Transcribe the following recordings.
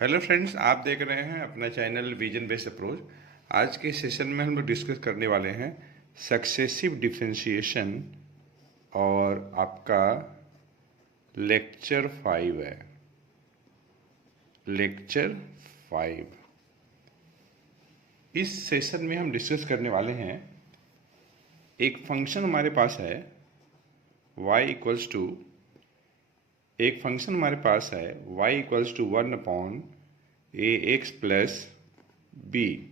Hello friends, आप देख रहे हैं अपना चैनल विजन बेस्ड अप्रोच। आज के सेशन में हम लोग डिस्कस करने वाले हैं सक्सेसिव डिफरेंशिएशन और आपका लेक्चर 5 है। लेक्चर 5 इस सेशन में हम डिस्कस करने वाले हैं, एक फंक्शन हमारे पास है y इक्वल्स टू, एक फंक्शन हमारे पास है y equals to 1/ax plus B,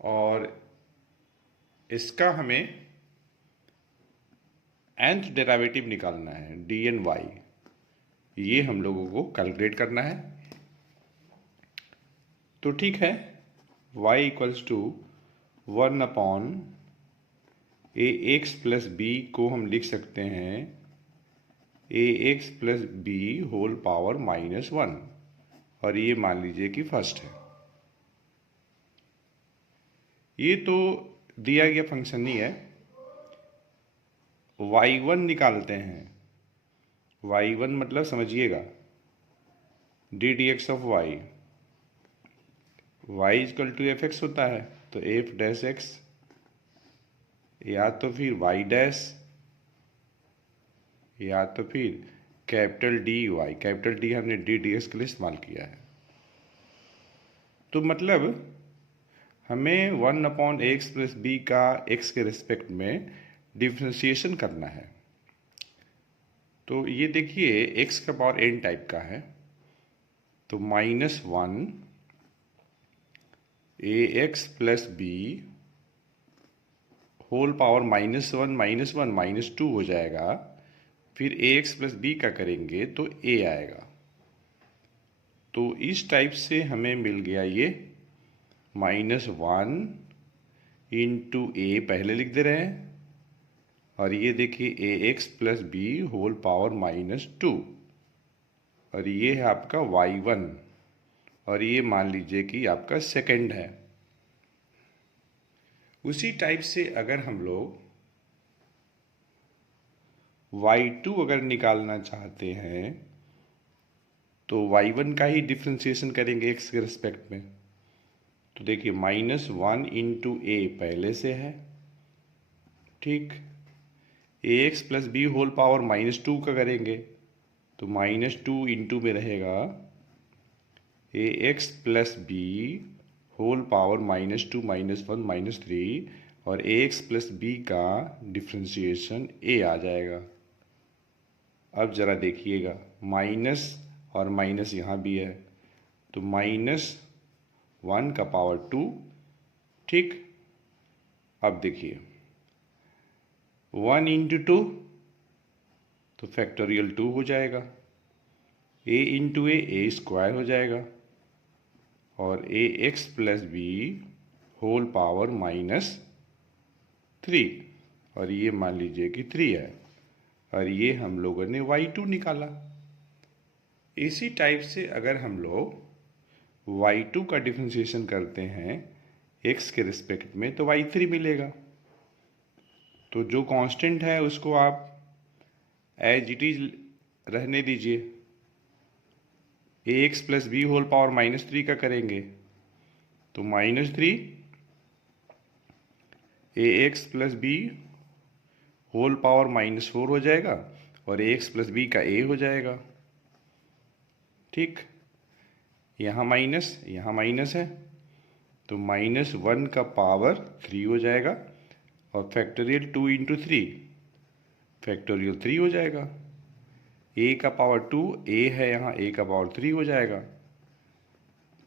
और इसका हमें nth डेरिवेटिव निकालना है dny। ये हम लोगों को कैलकुलेट करना है। तो ठीक है, y equals to 1/ax plus B को हम लिख सकते हैं ax plus B whole power -1, और ये मान लीजिए कि फर्स्ट है। ये तो दिया गया फंक्शन ही है। y1 निकालते हैं। y1 मतलब समझिएगा D D X of y, y equal to F X होता है, तो एफ डैश एक्स या तो फिर y डैश या तो फिर capital D Y. Capital D हमने डी डी एक्स के लिए इस्तेमाल किया है। तो मतलब हमें 1/x प्लस बी का x के रिस्पेक्ट में डिफ्रेंशिएशन करना है। तो ये देखिए x का पावर n टाइप का है, तो -1 ax plus B whole power -1 -2 हो जाएगा। फिर ax प्लस बी का करेंगे तो a आएगा। तो इस टाइप से हमें मिल गया ये -1 इंटू ए, पहले लिख दे रहे हैं, और ये देखिए ax plus B whole power -2, और ये है आपका y1, और ये मान लीजिए कि आपका सेकंड है। उसी टाइप से अगर हम लोग y2 अगर निकालना चाहते हैं तो y1 का ही डिफ्रेंशिएशन करेंगे x के रिस्पेक्ट में। तो देखिए -1 इंटू ए पहले से है, ठीक। ax plus B whole power -2 का करेंगे तो -2 इंटू में रहेगा ax plus B whole power -2 -1 -3, और ax प्लस बी का डिफ्रेंशिएशन a आ जाएगा। अब ज़रा देखिएगा, माइनस और माइनस यहाँ भी है, तो -1 का पावर 2, ठीक। अब देखिए 1 इंटू 2 तो फैक्टोरियल 2 हो जाएगा, a इंटू ए स्क्वायर हो जाएगा, और ax plus B whole power -3, और ये मान लीजिए कि 3 है, और ये हम लोगों ने y2 निकाला। इसी टाइप से अगर हम लोग y2 का डिफरेंशिएशन करते हैं x के रिस्पेक्ट में तो y3 मिलेगा। तो जो कांस्टेंट है उसको आप एज इट इज रहने दीजिए। ax plus B whole power -3 का करेंगे तो -3 ax plus B whole power -4 हो जाएगा, और ax प्लस बी का a हो जाएगा, ठीक। यहाँ माइनस है, तो -1 का पावर 3 हो जाएगा, और फैक्टोरियल 2 इंटू 3 फैक्टोरियल 3 हो जाएगा। a का पावर 2, a है यहाँ, a का पावर 3 हो जाएगा,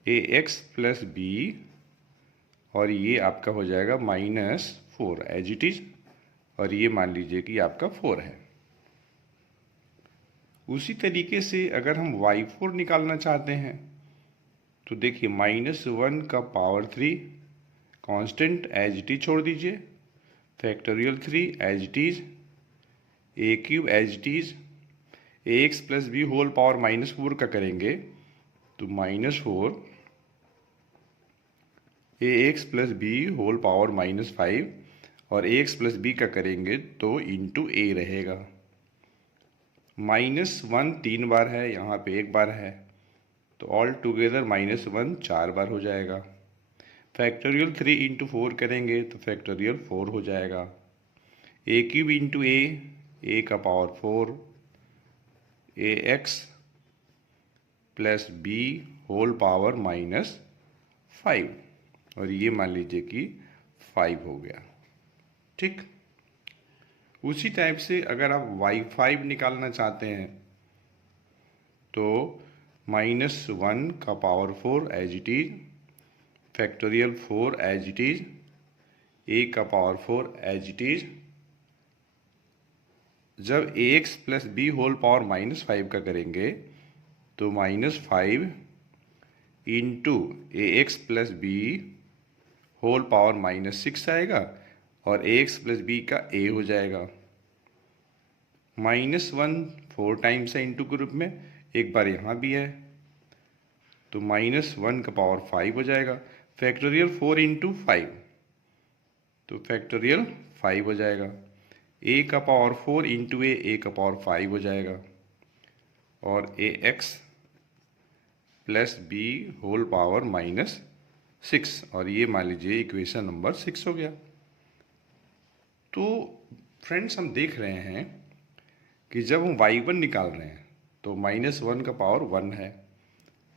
ax प्लस बी, और ये आपका हो जाएगा -4 एज इट इज, और ये मान लीजिए कि आपका 4 है। उसी तरीके से अगर हम y4 निकालना चाहते हैं तो देखिए -1 का power 3 constant as it is छोड़ दीजिए, factorial 3 as it is, A cube as it is, ax plus B whole power -4 का करेंगे तो -4 ax plus B whole power -5, और ax प्लस बी का करेंगे तो इंटू a रहेगा। -1 3 बार है, यहाँ पे एक बार है, तो ऑल टुगेदर -1 4 बार हो जाएगा। फैक्टोरियल 3 इंटू 4 करेंगे तो फैक्टोरियल 4 हो जाएगा। ए क्यूब इंटू ए का power 4, a x plus B whole power -5, और ये मान लीजिए कि 5 हो गया। ठीक, उसी टाइप से अगर आप y5 निकालना चाहते हैं तो -1 का power 4 as it is, factorial 4 as it is, a का पावर 4 एज इट इज। जब a x plus B whole power -5 का करेंगे तो -5 into a x plus B whole power -6 आएगा, और ए एक्स प्लस बी का ए हो जाएगा। -1 4 टाइम्स है इंटू ग्रुप में, एक बार यहाँ भी है, तो -1 का पावर 5 हो जाएगा। फैक्टोरियल 4 इंटू 5, तो फैक्टोरियल 5 हो जाएगा। ए का पावर 4 इंटू ए का पावर 5 हो जाएगा, और a x plus B whole power -6, और ये मान लीजिए इक्वेशन नंबर 6 हो गया। तो फ्रेंड्स हम देख रहे हैं कि जब हम y1 निकाल रहे हैं तो -1 का पावर 1 है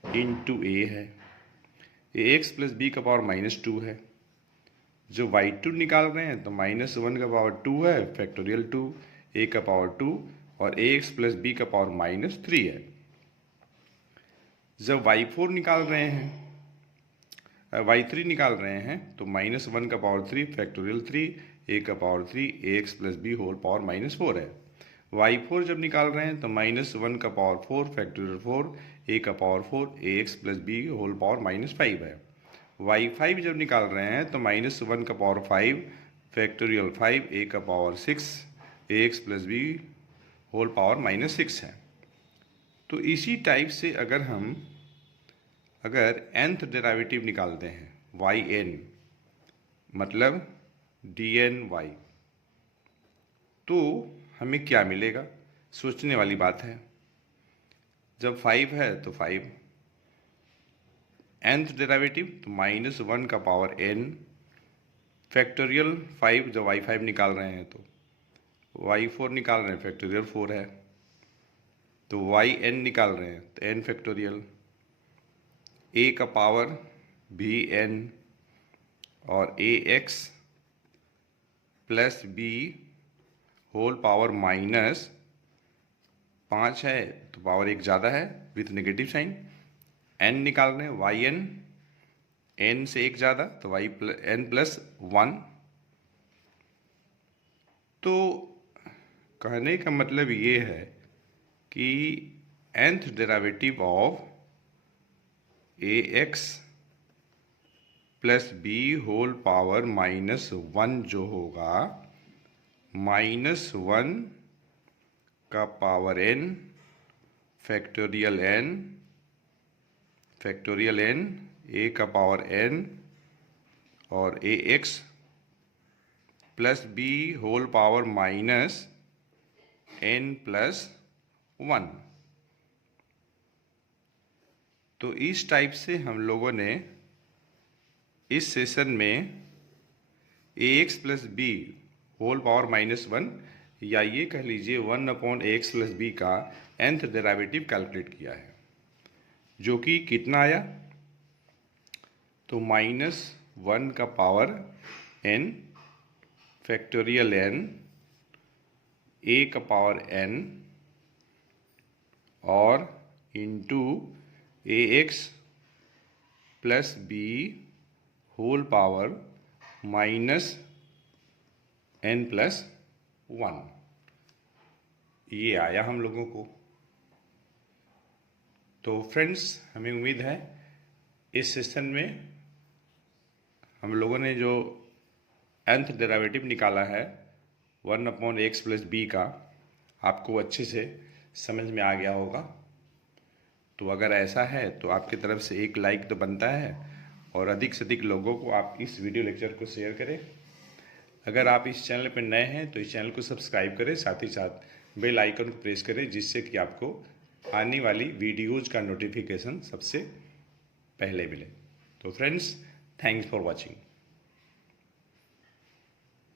इंटू ए है, ए एक्स प्लस बी का पावर -2 है। जो y2 निकाल रहे हैं तो -1 का पावर 2 है, फैक्टोरियल 2, ए का पावर 2, और ए एक्स प्लस बी का पावर -3 है। जब y4 निकाल रहे हैं, y3 निकाल रहे हैं तो -1 का पावर 3, फैक्टोरियल 3, ए का power 3, a x plus B whole power -4 है। y4 जब निकाल रहे हैं तो -1 का पावर 4, फैक्टोरियल 4, ए का power 4, a x plus B whole power -5 है। y5 जब निकाल रहे हैं तो -1 का पावर 5, फैक्टोरियल 5, ए का power 6, a x plus B whole power -6 है। तो इसी टाइप से अगर nth डेरिवेटिव निकालते हैं yn, मतलब dny, तो हमें क्या मिलेगा, सोचने वाली बात है। जब 5 है तो 5, nth डेरिवेटिव तो -1 का पावर n, फैक्टोरियल 5, जब y5 निकाल रहे हैं तो y4 निकाल रहे हैं, फैक्टोरियल 4 है, तो yn निकाल रहे हैं तो n फैक्टोरियल, a का पावर भी n, और a x plus B whole power -5 है, तो पावर 1 ज़्यादा है विथ नेगेटिव साइन। n निकाल रहे हैं yn, n से 1 ज़्यादा तो n प्लस 1। तो कहने का मतलब ये है कि nth derivative of a x plus B whole power -1 जो होगा, -1 का power n, factorial n, a का पावर n, और a x plus B whole power -n plus 1। तो इस टाइप से हम लोगों ने इस सेशन में a x plus B whole power -1, या ये कह लीजिए 1/x प्लस बी का nth डेरिवेटिव कैलकुलेट किया है, जो कि कितना आया, तो -1 का power n, factorial n, a का पावर n, और into a x plus B whole power -n plus 1, ये आया हम लोगों को। तो फ्रेंड्स, हमें उम्मीद है इस सेशन में हम लोगों ने जो nth डेरिवेटिव निकाला है 1/x प्लस बी का, आपको अच्छे से समझ में आ गया होगा। तो अगर ऐसा है तो आपकी तरफ से एक लाइक तो बनता है, और अधिक से अधिक लोगों को आप इस वीडियो लेक्चर को शेयर करें। अगर आप इस चैनल पर नए हैं तो इस चैनल को सब्सक्राइब करें, साथ ही साथ बेल आइकन को प्रेस करें, जिससे कि आपको आने वाली वीडियोज़ का नोटिफिकेशन सबसे पहले मिले। तो फ्रेंड्स, थैंक्स फॉर वॉचिंग।